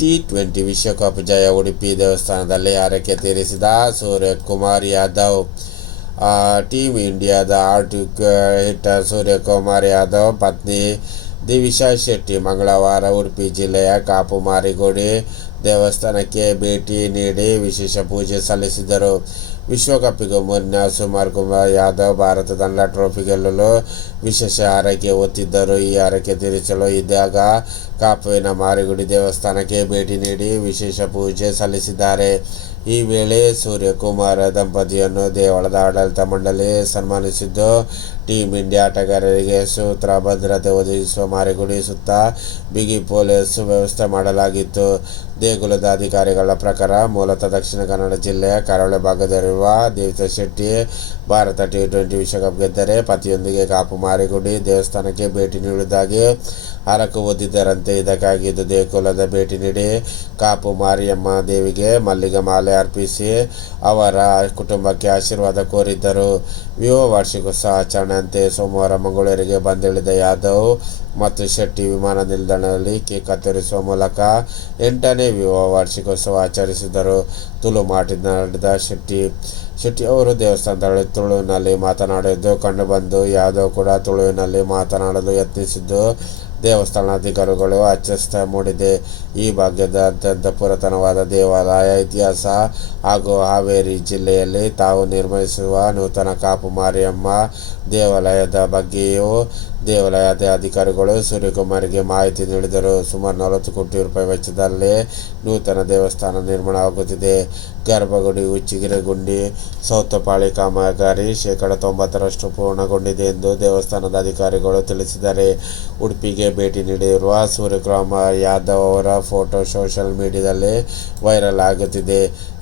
T twenty ವಿಶ್ವಕಪ್ ಜಯ ಉಡುಪಿ ದೇವಸ್ಥಾನದಲ್ಲಿ ಆರಕ್ಕೆ ತೀರಿಸಿದ ಸೂರ್ಯಕುಮಾರ್ ಯಾದವ್. ಟೀಮ್ ಇಂಡಿಯಾದ ಆರ್ಟಿಕ್ ಹಿಟ್ಟರ್ ಸೂರ್ಯಕುಮಾರ್ ಯಾದವ್. ಪತ್ನಿ ದಿವಿಶಾ ಶೆಟ್ಟಿ ಮಂಗಳವಾರ ಉಡುಪಿ ಜಿಲ್ಲೆಯ ಕಾಪು ಮಾರಿಗುಡಿ ದೇವಸ್ಥಾನಕ್ಕೆ ಭೇಟಿ ನೀಡಿ ವಿಶೇಷ ಪೂಜೆ ಸಲ್ಲಿಸಿದರು. ವಿಶ್ವಕಪ್ಪಿಗೂ ಮುನ್ನ ಸುಮಾರ್ ಕುಮಾರ್ ಯಾದವ್ ಭಾರತ ತಂಡ ಟ್ರೋಫಿ ಗೆಲ್ಲಲು ವಿಶೇಷ ಆರೈಕೆ ಒತ್ತಿದ್ದರು ಈ ಆರೈಕೆ ತೀರಿಸಲು ಇದ್ದಾಗ ಕಾಪುವಿನ ಮಾರಿಗುಡಿ ದೇವಸ್ಥಾನಕ್ಕೆ ಭೇಟಿ ನೀಡಿ ವಿಶೇಷ ಪೂಜೆ ಸಲ್ಲಿಸಿದ್ದಾರೆ. ಈ ವೇಳೆ ಸೂರ್ಯಕುಮಾರ್ ದಂಪತಿಯನ್ನು ದೇವಳದ ಆಡಳಿತ ಮಂಡಳಿ ಸನ್ಮಾನಿಸಿದ್ದು, ಟೀಂ ಇಂಡಿಯಾ ಆಟಗಾರರಿಗೆ ಸೂತ್ರ ಭದ್ರತೆ ಒದಗಿಸುವ ಮಾರಿಗುಡಿ ಸುತ್ತ ಬಿಗಿ ಪೊಲೀಸ್ ವ್ಯವಸ್ಥೆ ಮಾಡಲಾಗಿತ್ತು. ದೇಗುಲದ ಅಧಿಕಾರಿಗಳ ಪ್ರಕಾರ ಮೂಲತಃ ದಕ್ಷಿಣ ಕನ್ನಡ ಜಿಲ್ಲೆಯ ಕರಾವಳಿ ಭಾಗದಲ್ಲಿರುವ ದೇವಿತಾ ಶೆಟ್ಟಿ, ಭಾರತ ಟಿ ಟ್ವೆಂಟಿ ವಿಶ್ವಕಪ್ ಗೆದ್ದರೆ ಪತಿಯೊಂದಿಗೆ ಕಾಪು ಮಾರಿಗುಡಿ ದೇವಸ್ಥಾನಕ್ಕೆ ಭೇಟಿ ನೀಡುವುದಾಗಿ ಹರಕು ಒದ್ದಿದ್ದರಂತೆ ಇದಕ್ಕಾಗಿ ಇದು ದೇಗುಲದ ಭೇಟಿ ನೀಡಿ ಕಾಪು ಮಾರಿಯಮ್ಮ ದೇವಿಗೆ ಮಲ್ಲಿಗೆ ಮಾಲೆ ಅರ್ಪಿಸಿ ಅವರ ಕುಟುಂಬಕ್ಕೆ ಆಶೀರ್ವಾದ ಕೋರಿದ್ದರು. ವಿವಾಹ ವಾರ್ಷಿಕೋತ್ಸವ ಆಚರಣೆಯಂತೆ ಸೋಮವಾರ ಮಂಗಳೂರಿಗೆ ಬಂದಿಳಿದ ಯಾದವ್ ಮತ್ತು ಶೆಟ್ಟಿ ವಿಮಾನ ನಿಲ್ದಾಣದಲ್ಲಿ ಕೇಕ್ ಕತ್ತರಿಸುವ ಮೂಲಕ ಎಂಟನೇ ವಿವಾಹ ವಾರ್ಷಿಕೋತ್ಸವ ಆಚರಿಸಿದರು. ತುಳು ಮಾತನಾಡಿದ ಶೆಟ್ಟಿ ಶೆಟ್ಟಿ ಅವರು ದೇವಸ್ಥಾನದಲ್ಲಿ ತುಳುವಿನಲ್ಲಿ ಮಾತನಾಡಿದ್ದು ಕಂಡುಬಂದು ಯಾದವ್ ಕೂಡ ತುಳುವಿನಲ್ಲಿ ಮಾತನಾಡಲು ಯತ್ನಿಸಿದ್ದು ದೇವಸ್ಥಾನ ಅಧಿಕಾರಿಗಳು ಅಚ್ಚಸ್ತ ಮೂಡಿದೆ. ಈ ಭಾಗ್ಯದ ಅತ್ಯಂತ ಪುರಾತನವಾದ ದೇವಾಲಯ ಇತಿಹಾಸ ಹಾಗೂ ಹಾವೇರಿ ಜಿಲ್ಲೆಯಲ್ಲಿ ತಾವು ನಿರ್ಮಿಸುವ ನೂತನ ಕಾಪು ಮಾರಿಯಮ್ಮ ದೇವಾಲಯದ ಬಗ್ಗೆಯೂ ದೇವಾಲಯದ ಅಧಿಕಾರಿಗಳು ಸೂರ್ಯಕುಮಾರ್ಗೆ ಮಾಹಿತಿ ನೀಡಿದರು. ಸುಮಾರು ನಲವತ್ತು ಕೋಟಿ ರೂಪಾಯಿ ವೆಚ್ಚದಲ್ಲಿ ನೂತನ ದೇವಸ್ಥಾನ ನಿರ್ಮಾಣವಾಗುತ್ತಿದೆ ಗರ್ಭಗುಡಿ ಉಚ್ಚಿಗಿರ ಗುಂಡಿ ಸೌತಪಾಳಿ, ಕಾಮಗಾರಿ ಶೇಕಡ ತೊಂಬತ್ತರಷ್ಟು ಪೂರ್ಣಗೊಂಡಿದೆ ಎಂದು ದೇವಸ್ಥಾನದ ಅಧಿಕಾರಿಗಳು ತಿಳಿಸಿದ್ದಾರೆ. ಉಡುಪಿಗೆ ಭೇಟಿ ನೀಡಿರುವ ಸೂರ್ಯಕುಮಾರ್ ಯಾದವ್ ಅವರ ಫೋಟೋ ಸೋಷಿಯಲ್ ಮೀಡಿಯಾದಲ್ಲಿ ವೈರಲ್ ಆಗುತ್ತಿದೆ.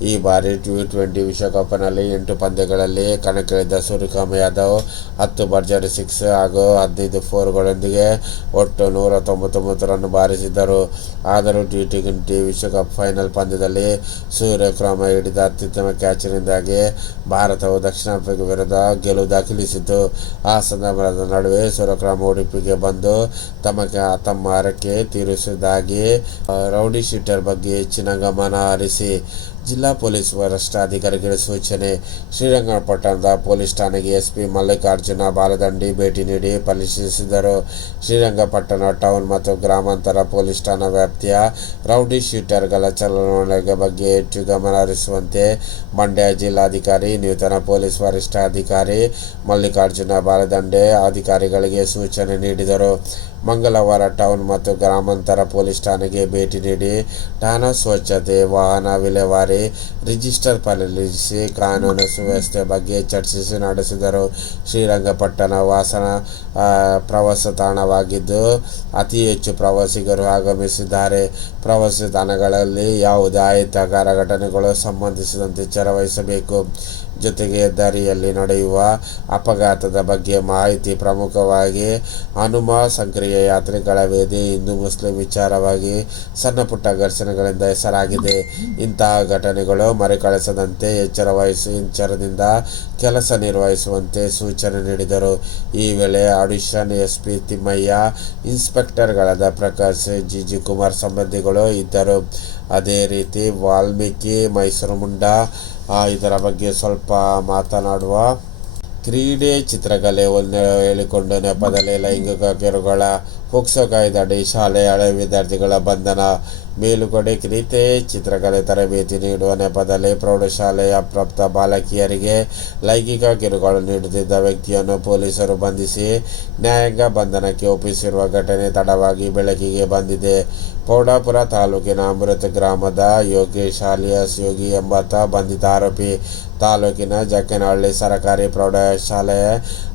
ಈ ಬಾರಿ ಟಿ ಟ್ವೆಂಟಿ ವಿಶ್ವಕಪ್ನಲ್ಲಿ ಎಂಟು ಪಂದ್ಯಗಳಲ್ಲಿ ಕಣಕ್ಕಿಳಿದ ಸೂರ್ಯಕುಮ ಯಾದವ್ ಹತ್ತು ಭರ್ಜರಿ ಸಿಕ್ಸ್ ಹಾಗೂ ಹದಿನೈದು ಫೋರ್ಗಳೊಂದಿಗೆ ಒಟ್ಟು ನೂರ ತೊಂಬತ್ತೊಂಬತ್ತು ರನ್ ಬಾರಿಸಿದ್ದರು. ಆದರೂ ಟಿ ಟ್ವೆಂಟಿ ವಿಶ್ವಕಪ್ ಫೈನಲ್ ಪಂದ್ಯದಲ್ಲಿ ಸೂರ್ಯಕ್ರಮ ಹಿಡಿದ ಅತ್ಯುತ್ತಮ ಕ್ಯಾಚಿನಿಂದಾಗಿ ಭಾರತವು ದಕ್ಷಿಣ ಆಫ್ರಿಕಾ ವಿರುದ್ಧ ಗೆಲುವು ದಾಖಲಿಸಿತು ಆ ಸಂದರ್ಭದ ನಡುವೆ ಸೂರ್ಯಕ್ರಮ ಉಡುಪಿಗೆ ಬಂದು ತಮಗೆ, ತಮ್ಮ ಹರಕೆ ತೀರಿಸುವುದಾಗಿ ರೌಡಿ ಶೀಟರ್ ಬಗ್ಗೆ ಹೆಚ್ಚಿನ ಗಮನ ಹರಿಸಿ ಜಿಲ್ಲಾ ಪೊಲೀಸ್ ವರಿಷ್ಠಾಧಿಕಾರಿಗಳ ಸೂಚನೆ. ಶ್ರೀರಂಗಪಟ್ಟಣದ ಪೊಲೀಸ್ ಠಾಣೆಗೆ ಎಸ್ಪಿ ಮಲ್ಲಿಕಾರ್ಜುನ ಬಾಲದಂಡಿ ಭೇಟಿ ನೀಡಿ ಪರಿಶೀಲಿಸಿದರು. ಶ್ರೀರಂಗಪಟ್ಟಣ ಟೌನ್ ಮತ್ತು ಗ್ರಾಮಾಂತರ ಪೊಲೀಸ್ ಠಾಣಾ ವ್ಯಾಪ್ತಿಯ ರೌಡಿ ಶೀಟರ್ಗಳ ಚಲನವಲನ ಬಗ್ಗೆ ಹೆಚ್ಚು ಗಮನ ಹರಿಸುವಂತೆ ಮಂಡ್ಯ ಜಿಲ್ಲಾಧಿಕಾರಿ, ನೂತನ ಪೊಲೀಸ್ ವರಿಷ್ಠಾಧಿಕಾರಿ ಮಲ್ಲಿಕಾರ್ಜುನ ಬಾಲದಂಡೆ ಅಧಿಕಾರಿಗಳಿಗೆ ಸೂಚನೆ ನೀಡಿದರು. ಮಂಗಳವಾರ ಟೌನ್ ಮತ್ತು ಗ್ರಾಮಾಂತರ ಪೊಲೀಸ್ ಠಾಣೆಗೆ ಭೇಟಿ ನೀಡಿ ಠಾಣಾ ಸ್ವಚ್ಛತೆ ವಾಹನ ವಿಲೇವಾರಿ ರಿಜಿಸ್ಟರ್ ಪರಿಶೀಲಿಸಿ ಕಾನೂನು ಸುವ್ಯವಸ್ಥೆ ಬಗ್ಗೆ ಚರ್ಚಿಸಿ ನಡೆಸಿದರು. ಶ್ರೀರಂಗಪಟ್ಟಣ ವಾಸನ ಪ್ರವಾಸ ತಾಣವಾಗಿದ್ದು ಅತಿ ಹೆಚ್ಚು ಪ್ರವಾಸಿಗರು ಆಗಮಿಸಿದ್ದಾರೆ. ಪ್ರವಾಸಿ ತಾಣಗಳಲ್ಲಿ ಯಾವುದೇ ಅಹಿತಕರ ಘಟನೆಗಳು ಸಂಬಂಧಿಸಿದಂತೆ ಎಚ್ಚರ ಜೊತೆಗೆ ದಾರಿಯಲ್ಲಿ ನಡೆಯುವ ಅಪಘಾತದ ಬಗ್ಗೆ ಮಾಹಿತಿ ಪ್ರಮುಖವಾಗಿ ಹನುಮ ಸಂಕ್ರಿಯ ಯಾತ್ರಿಗಳ ವೇದಿ ಹಿಂದೂ ಮುಸ್ಲಿಂ ವಿಚಾರವಾಗಿ ಸಣ್ಣ ಪುಟ್ಟ ಘರ್ಷಣೆಗಳಿಂದ ಹೆಸರಾಗಿದೆ. ಇಂತಹ ಘಟನೆಗಳು ಮರೆಕಳಿಸದಂತೆ ಎಚ್ಚರ ವಹಿಸಿ ಎಚ್ಚರದಿಂದ ಕೆಲಸ ನಿರ್ವಹಿಸುವಂತೆ ಸೂಚನೆ ನೀಡಿದರು. ಈ ವೇಳೆ ಅಡಿಷನ್ ಎಸ್ಪಿ ತಿಮ್ಮಯ್ಯ, ಇನ್ಸ್ಪೆಕ್ಟರ್ಗಳಾದ ಪ್ರಕಾಶ್ ಜಿ ಕುಮಾರ್, ಸಂಬಂಧಿಗಳು ಇದ್ದರು. ಅದೇ ರೀತಿ ವಾಲ್ಮೀಕಿ ಮೈಸೂರು ಮುಂಡ ಇದರ ಬಗ್ಗೆ ಸ್ವಲ್ಪ ಮಾತನಾಡುವ ಕ್ರೀಡೆ ಚಿತ್ರಕಲೆ ಒಂದು ಹೇಳಿಕೊಂಡು ನೆಪದಲ್ಲಿ ಲೈಂಗಿಕ ಕಿರುಗಳ ಪೋಕ್ಸೋ ಕಾಯ್ದಡಿ ಶಾಲೆ ಹಳೆ ವಿದ್ಯಾರ್ಥಿಗಳ ಬಂಧನ, ಮೇಲುಗಡೆ ಕ್ರೀತೆ ಚಿತ್ರಕಲೆ ತರಬೇತಿ ನೀಡುವ ನೆಪದಲ್ಲಿ ಪ್ರೌಢಶಾಲೆಯ ಪ್ರಾಪ್ತ ಬಾಲಕಿಯರಿಗೆ ಲೈಂಗಿಕ ಕಿರುಗಳು ನೀಡುತ್ತಿದ್ದ ವ್ಯಕ್ತಿಯನ್ನು ಪೊಲೀಸರು ಬಂಧಿಸಿ ನ್ಯಾಯಾಂಗ ಬಂಧನಕ್ಕೆ ಒಪ್ಪಿಸಿರುವ ಘಟನೆ ತಡವಾಗಿ ಬೆಳಕಿಗೆ ಬಂದಿದೆ. ಪೌಡಾಪುರ ತಾಲೂಕಿನ ಅಮೃತ ಗ್ರಾಮದ ಯೋಗೇಶ್ ಅಲಿಯಾಸ್ ಯೋಗಿ ಎಂಬಾತ ಬಂಧಿತ ಆರೋಪಿ ತಾಲೂಕಿನ ಜಕ್ಕನಹಳ್ಳಿ ಸರಕಾರಿ ಪ್ರೌಢಶಾಲೆ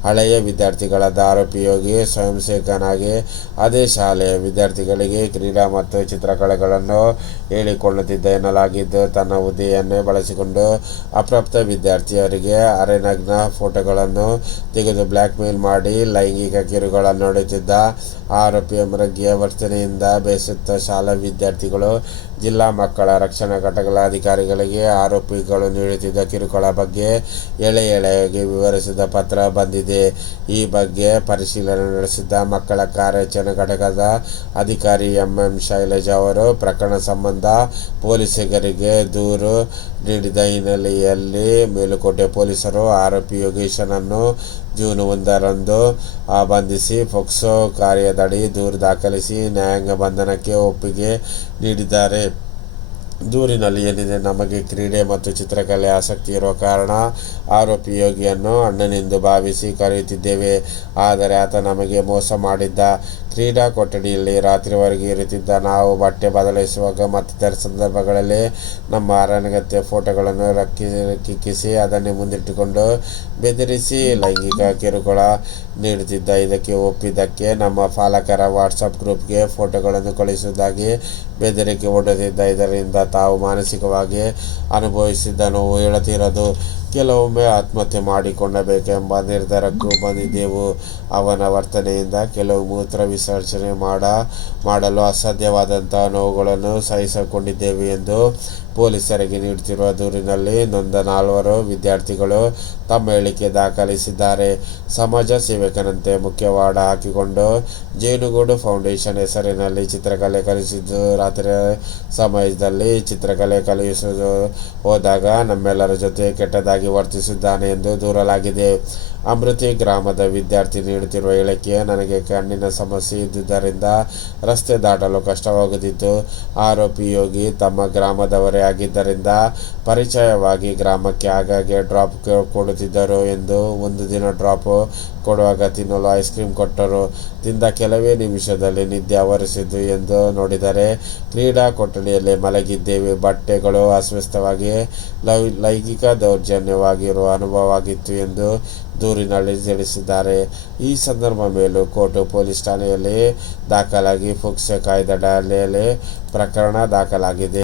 ಹಳೆಯ ವಿದ್ಯಾರ್ಥಿಗಳಾದ ದಾರೋಪಯೋಗಿ ಯೋಗಿ ಸ್ವಯಂ ಸೇವಕನಾಗಿ ಅದೇ ಶಾಲೆಯ ವಿದ್ಯಾರ್ಥಿಗಳಿಗೆ ಕ್ರೀಡಾ ಮತ್ತು ಚಿತ್ರಕಲೆಗಳನ್ನು ಹೇಳಿಕೊಳ್ಳುತ್ತಿದ್ದ ಎನ್ನಲಾಗಿದ್ದು, ತನ್ನ ಹುದ್ದೆಯನ್ನೇ ಬಳಸಿಕೊಂಡು ಅಪ್ರಾಪ್ತ ವಿದ್ಯಾರ್ಥಿಯವರಿಗೆ ಅರೆನಗ್ನ ಫೋಟೋಗಳನ್ನು ತೆಗೆದು ಬ್ಲ್ಯಾಕ್ ಮೇಲ್ ಮಾಡಿ ಲೈಂಗಿಕ ಕಿರುಗಳನ್ನು ನೋಡುತ್ತಿದ್ದ ಆರೋಪಿಯ ಮೃಗಿಯ ವರ್ತನೆಯಿಂದ ಬೇಸತ್ತ ಶಾಲಾ ವಿದ್ಯಾರ್ಥಿಗಳು ಜಿಲ್ಲಾ ಮಕ್ಕಳ ರಕ್ಷಣಾ ಘಟಕಗಳ ಅಧಿಕಾರಿಗಳಿಗೆ ಆರೋಪಿಗಳು ನೀಡುತ್ತಿದ್ದ ಕಿರುಕುಳ ಬಗ್ಗೆ ಎಳೆ ಎಳೆಯಾಗಿ ವಿವರಿಸಿದ ಪತ್ರ ಬಂದಿದೆ. ಈ ಬಗ್ಗೆ ಪರಿಶೀಲನೆ ನಡೆಸಿದ್ದ ಮಕ್ಕಳ ಕಾರ್ಯಾಚರಣೆ ಘಟಕದ ಅಧಿಕಾರಿ ಎಂಎಂ ಶೈಲಜಾ ಅವರು, ಪ್ರಕರಣ ಸಂಬಂಧ ಪೊಲೀಸರಿಗೆ ದೂರು ನೀಡಿದ ಹಿನ್ನೆಲೆಯಲ್ಲಿ ಮೇಲುಕೋಟೆ ಪೊಲೀಸರು ಆರೋಪಿ ಯೋಗೇಶನನ್ನು ಜೂನ್ ಒಂದರಂದು ಬಂಧಿಸಿ ಫೋಕ್ಸೋ ಕಾರ್ಯದಡಿ ದೂರು ದಾಖಲಿಸಿ ನ್ಯಾಯಾಂಗ ಬಂಧನಕ್ಕೆ ಒಪ್ಪಿಗೆ ನೀಡಿದ್ದಾರೆ. ದೂರಿನಲ್ಲಿ ಏನಿದೆ ನಮಗೆ ಕ್ರೀಡೆ ಮತ್ತು ಚಿತ್ರಕಲೆ ಆಸಕ್ತಿ ಇರುವ ಕಾರಣ ಆರೋಪಿ ಯೋಗಿಯನ್ನು ಅಣ್ಣನೆಂದು ಭಾವಿಸಿ ಕರೆಯುತ್ತಿದ್ದೇವೆ. ಆದರೆ ಆತ ನಮಗೆ ಮೋಸ ಮಾಡಿದ್ದ ಕ್ರೀಡಾ ಕೊಠಡಿಯಲ್ಲಿ ರಾತ್ರಿವರೆಗೆ ಇರುತ್ತಿದ್ದ ನಾವು ಬಟ್ಟೆ ಬದಲಾಯಿಸುವಾಗ ಮತ್ತಿತರ ಸಂದರ್ಭಗಳಲ್ಲಿ ನಮ್ಮ ಅರಣ್ಯಗತ್ಯ ಫೋಟೋಗಳನ್ನು ರಕ್ಕಿ, ಕಿಕ್ಕಿಸಿ ಅದನ್ನೇ ಮುಂದಿಟ್ಟುಕೊಂಡು ಬೆದರಿಸಿ ಲೈಂಗಿಕ ಕಿರುಕುಳ ನೀಡುತ್ತಿದ್ದ. ಇದಕ್ಕೆ ಒಪ್ಪಿದ್ದಕ್ಕೆ ನಮ್ಮ ಪಾಲಕರ ವಾಟ್ಸಪ್ ಗ್ರೂಪ್ಗೆ ಫೋಟೋಗಳನ್ನು ಕಳುಹಿಸುವುದಾಗಿ ಬೆದರಿಕೆ ಒಡ್ಡುತ್ತಿದ್ದ ಇದರಿಂದ ತಾವು ಮಾನಸಿಕವಾಗಿ ಅನುಭವಿಸಿದ್ದ ನೋವು ಹೇಳುತ್ತಿರೋದು. ಕೆಲವೊಮ್ಮೆ ಆತ್ಮಹತ್ಯೆ ಮಾಡಿಕೊಳ್ಳಬೇಕೆಂಬ ನಿರ್ಧಾರಕ್ಕೂ ಬಂದಿದ್ದೆವು. ಅವನ ವರ್ತನೆಯಿಂದ ಕೆಲವು ಮೂತ್ರ ವಿಸರ್ಜನೆ ಮಾಡ, ಮಾಡಲು ಅಸಾಧ್ಯವಾದಂತಹ ನೋವುಗಳನ್ನು ಸಹಿಸಿಕೊಂಡಿದ್ದೇವೆ ಎಂದು ಪೊಲೀಸರಿಗೆ ನೀಡುತ್ತಿರುವ ದೂರಿನಲ್ಲಿ ನೊಂದ ನಾಲ್ವರು ವಿದ್ಯಾರ್ಥಿಗಳು ತಮ್ಮ ಹೇಳಿಕೆ ದಾಖಲಿಸಿದ್ದಾರೆ. ಸಮಾಜ ಸೇವಕನಂತೆ ಮುಖ್ಯವಾಡ ಹಾಕಿಕೊಂಡು ಜೇನುಗೂಡು ಫೌಂಡೇಶನ್ ಹೆಸರಿನಲ್ಲಿ ಚಿತ್ರಕಲೆ ಕಲಿಸಿದ್ದು, ರಾತ್ರಿ ಸಮಯದಲ್ಲಿ ಚಿತ್ರಕಲೆ ಕಲಿಸಲು ಹೋದಾಗ ನಮ್ಮೆಲ್ಲರ ಜೊತೆ ಕೆಟ್ಟದಾಗಿ ವರ್ತಿಸಿದ್ದಾನೆ ಎಂದು ದೂರಲಾಗಿದೆ. ಅಮೃತಿ ಗ್ರಾಮದ ವಿದ್ಯಾರ್ಥಿ ನೀಡುತ್ತಿರುವ ಹೇಳಿಕೆ ನನಗೆ ಕಣ್ಣಿನ ಸಮಸ್ಯೆ ಇದ್ದುದರಿಂದ ರಸ್ತೆ ದಾಟಲು ಕಷ್ಟವಾಗುತ್ತಿತ್ತು ಆರೋಪಿ ಯೋಗಿ ತಮ್ಮ ಗ್ರಾಮದವರೇ ಆಗಿದ್ದರಿಂದ ಪರಿಚಯವಾಗಿ ಗ್ರಾಮಕ್ಕೆ ಆಗಾಗ್ಗೆ ಡ್ರಾಪ್ ಕೊಡುತ್ತಿದ್ದರು ಎಂದು ಒಂದು ದಿನ ಡ್ರಾಪ್ ಕೊಡುವಾಗ ತಿನ್ನಲು ಐಸ್ ಕ್ರೀಮ್ ಕೊಟ್ಟರು. ತಿಂದ ಕೆಲವೇ ನಿಮಿಷದಲ್ಲಿ ನಿದ್ದೆ ಆವರಿಸಿದ್ದು ಎಂದು ನೋಡಿದರೆ ಕ್ರೀಡಾ ಕೊಠಡಿಯಲ್ಲಿ ಮಲಗಿದ್ದೇವೆ. ಬಟ್ಟೆಗಳು ಅಸ್ವಸ್ಥವಾಗಿ, ಲೈ, ಲೈಂಗಿಕ ದೌರ್ಜನ್ಯವಾಗಿರುವ ಅನುಭವವಾಗಿತ್ತು ಎಂದು ದೂರಿನಲ್ಲಿ ತಿಳಿಸಿದ್ದಾರೆ. ಈ ಸಂದರ್ಭ ಮೇಲೂ ಕೋರ್ಟ್ ಪೊಲೀಸ್ ಠಾಣೆಯಲ್ಲಿ ದಾಖಲಾಗಿ ಫುಕ್ಸೆ ಕಾಯ್ದೆ ಪ್ರಕರಣ ದಾಖಲಾಗಿದೆ.